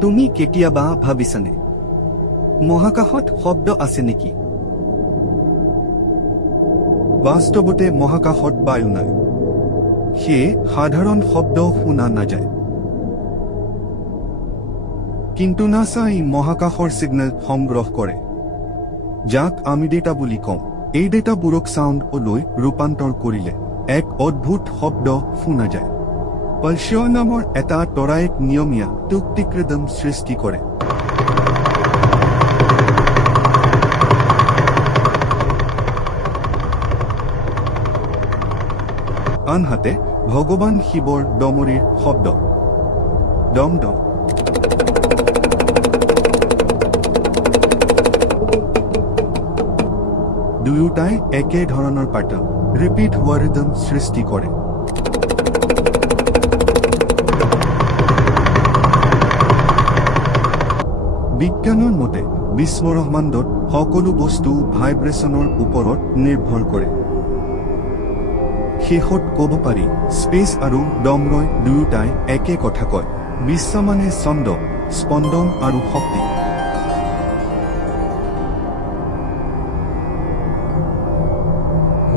তুমি কেতিয়াবা ভাবিছানে মহাকাশত শব্দ আছে নেকি? বাস্তৱতে মহাকাশত বায়ু নাই, সেয়ে সাধাৰণ শব্দ শুনা নাযায়। কিন্তু নাছাই মহাকাশৰ ছিগনেল সংগ্ৰহ কৰে, যাক আমি ডেটা বুলি কওঁ। এই ডেটাবোৰক ছাউণ্ডলৈ ৰূপান্তৰ কৰিলে এক অদ্ভুত শব্দ শুনা যায়। পালচিঅ নামৰ এটা তৰাই এক নিয়মীয়া টুক-টিক-ৰিদম সৃষ্টি কৰে। আনহাতে ভগৱান শিৱৰ ডমৰীৰ শব্দ ডম ডম দুয়োটাই একে ধৰণৰ পেটাৰ্ণ ৰিপিট হোৱা ৰিদম সৃষ্টি কৰে। বিজ্ঞানৰ মতে বিশ্বব্ৰহ্মাণ্ডত সকলো বস্তু ভাইব্ৰেশ্যনৰ ওপৰত নিৰ্ভৰ কৰে। শেষত ক'ব পাৰি স্পেচ আৰু ডমৰয় দুয়োটাই একে কথা কয়। বিশ্ব মানে ছন্দ, স্পন্দন আৰু শক্তি।